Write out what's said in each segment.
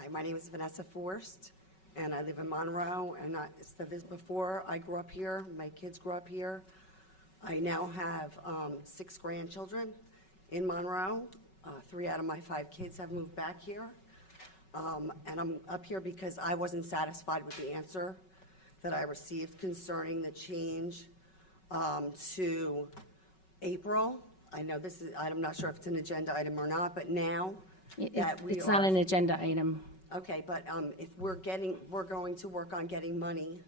Hi, my name is Vanessa Forst, and I live in Monroe, and I said this before, I grew up here, my kids grew up here. I now have 6 grandchildren in Monroe. 3 out of my 5 kids have moved back here. And I'm up here because I wasn't satisfied with the answer that I received concerning the change to April. I know this is, I'm not sure if it's an agenda item or not, but now that we It's not an agenda item. Okay, but if we're going to work on getting money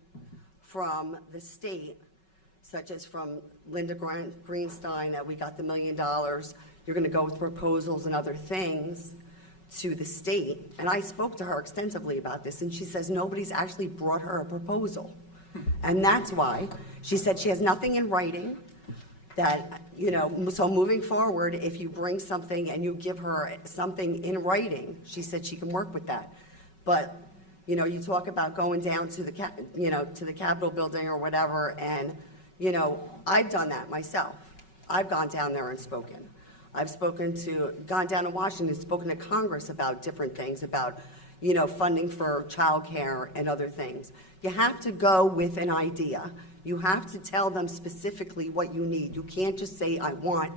from the state, such as from Linda Greenstein, that we got the $1 million, you're gonna go with proposals and other things to the state. And I spoke to her extensively about this, and she says nobody's actually brought her a proposal. And that's why, she said she has nothing in writing, that, you know, so moving forward, if you bring something and you give her something in writing, she said she can work with that. But, you know, you talk about going down to the, to the Capitol building or whatever, and, you know, I've done that myself. I've gone down there and spoken. I've gone down to Washington, spoken to Congress about different things, about, you know, funding for childcare and other things. You have to go with an idea. You have to tell them specifically what you need. You can't just say, I want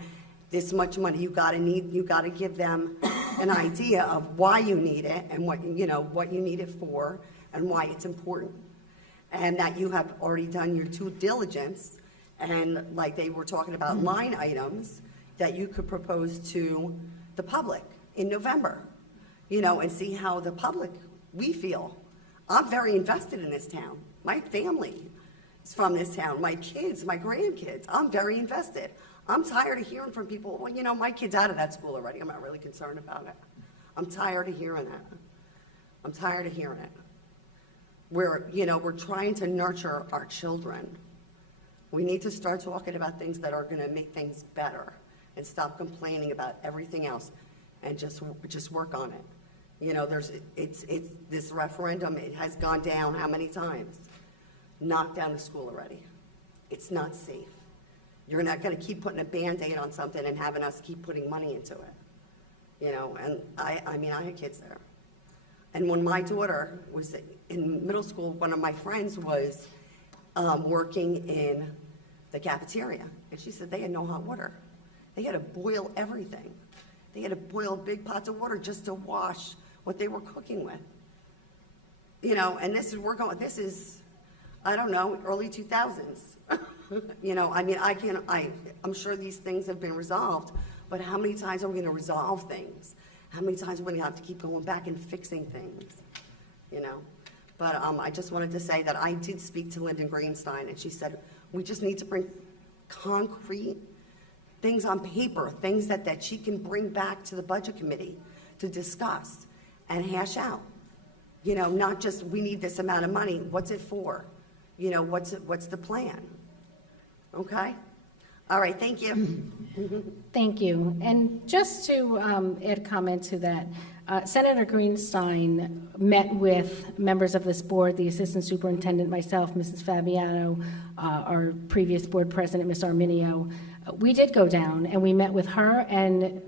this much money. You gotta give them an idea of why you need it and what you need it for and why it's important. And that you have already done your due diligence, and like they were talking about line items that you could propose to the public in November, you know, and see how the public, we feel. I'm very invested in this town. My family is from this town. My kids, my grandkids, I'm very invested. I'm tired of hearing from people, well, you know, my kid's out of that school already. I'm not really concerned about it. I'm tired of hearing that. I'm tired of hearing it. We're trying to nurture our children. We need to start talking about things that are gonna make things better and stop complaining about everything else and just work on it. You know, it's this referendum, it has gone down how many times? Knocked down the school already. It's not safe. You're not gonna keep putting a Band-Aid on something and having us keep putting money into it. You know, and I mean, I had kids there. And when my daughter was in middle school, one of my friends was working in the cafeteria, and she said they had no hot water. They had to boil everything. They had to boil big pots of water just to wash what they were cooking with. You know, and this is, I don't know, early 2000s. You know, I mean, I'm sure these things have been resolved, but how many times are we gonna resolve things? How many times are we gonna have to keep going back and fixing things? You know, but I just wanted to say that I did speak to Linda Greenstein, and she said, we just need to bring concrete things on paper, things that she can bring back to the budget committee to discuss and hash out. You know, not just, we need this amount of money, what's it for? You know, what's the plan? Okay? All right, thank you. Thank you. And just to add comment to that, Senator Greenstein met with members of this board, the Assistant Superintendent, myself, Mrs. Fabiano, our previous board president, Ms. Arminio. We did go down and we met with her and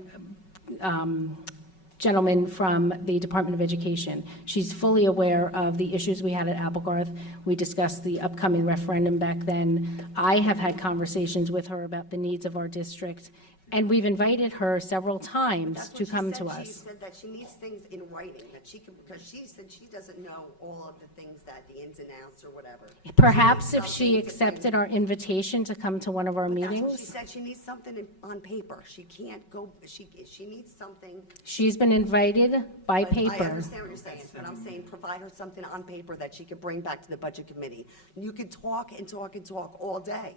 gentleman from the Department of Education. She's fully aware of the issues we had at Applegarth. We discussed the upcoming referendum back then. I have had conversations with her about the needs of our district, and we've invited her several times to come to us. She said that she needs things in writing, that she can, because she said she doesn't know all of the things, that the ins and outs or whatever. Perhaps if she accepted our invitation to come to one of our meetings. That's what she said. She needs something on paper. She can't go, she needs something. She's been invited by I paper. understand what you're saying, but I'm saying provide her something on paper that she could bring back to the budget committee. You could talk and talk and talk all day,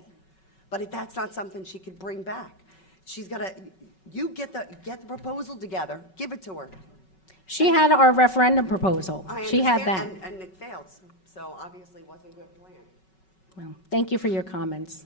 but if that's not something she could bring back, she's gotta, you get the proposal together, give it to her. She had our referendum proposal. I She had that. understand, and it failed, so obviously it wasn't a good plan. Well, thank you for your comments.